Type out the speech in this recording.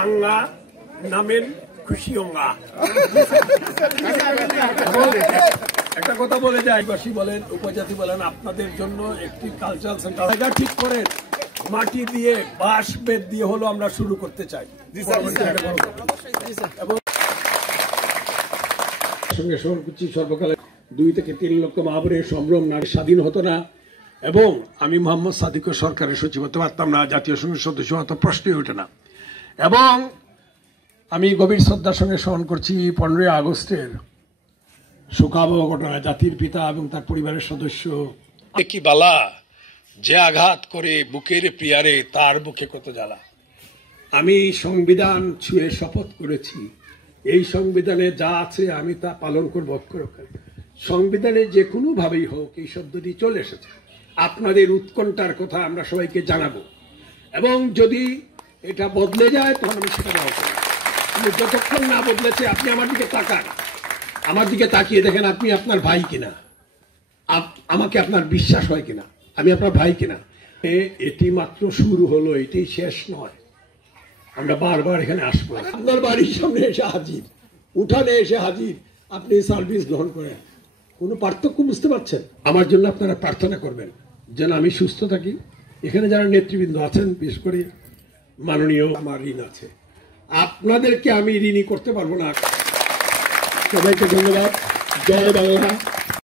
আঙ্গা নামেন খুশি অঙ্গা। একটা কথা বলে যায়, আদিবাসী বলেন, উপজাতি বলেন, আপনাদের জন্য একটি কালচারাল সেন্টার জায়গা ঠিক করেন, মাটি দিয়ে বাঁশ বেত দিয়ে হলো আমরা শুরু করতে চাই। এবং সঙ্গে সর্বকালে 2 থেকে 3 লক্ষ মা-বোনের সম্ভ্রম নারী স্বাধীন হতো না, এবং আমি মোহাম্মদ সাদিকের সরকারের সচিব হতে পারতাম না, জাতীয় সংসদ সদস্য হতো প্রশ্নই ওঠে না। এবং আমি গভীর শ্রদ্ধার সঙ্গে স্মরণ করছি 15ই আগস্টের শোকাবহ ঘটনা, জাতির পিতা এবং তার পরিবারের সদস্য কি বালা, যে আঘাত করে বুকের প্রিয়ারে তার বুকে কত জ্বালা। আমি সংবিধান ছুঁয়ে শপথ করেছি, এই সংবিধানে যা আছে আমি তা পালন করব অক্ষরে। সংবিধানে যে কোনো ভাবেই হোক এই শব্দটি চলে এসেছে। আপনাদের উৎকণ্ঠার কথা আমরা সবাইকে জানাবো, এবং যদি এটা বদলে যায় তখন আমি সেটা ব্যবহার করব। কিন্তু যতক্ষণ না বদলেছে, আপনি আমার দিকে তাকান, আমার দিকে তাকিয়ে দেখেন আপনি আপনার ভাই কিনা, আমাকে আপনার বিশ্বাস হয় কিনা, আমি আপনার ভাই কিনা। এটি মাত্র শুরু হলো, এটি শেষ নয়। আমরা বারবার এখানে আসবো, আপনার বাড়ির সামনে এসে হাজির, উঠানে এসে হাজির, আপনি সার্ভিস গ্রহণ করেন। কোনো পার্থক্য বুঝতে পারছেন? আমার জন্য আপনারা প্রার্থনা করবেন যেন আমি সুস্থ থাকি। এখানে যারা নেতৃবৃন্দ আছেন, বিশেষ করে মাননীয়, আমার ঋণ আছে, আপনাদেরকে আমি ঋণী করতে পারবো না। সবাইকে ধন্যবাদ। জয় বাংলা।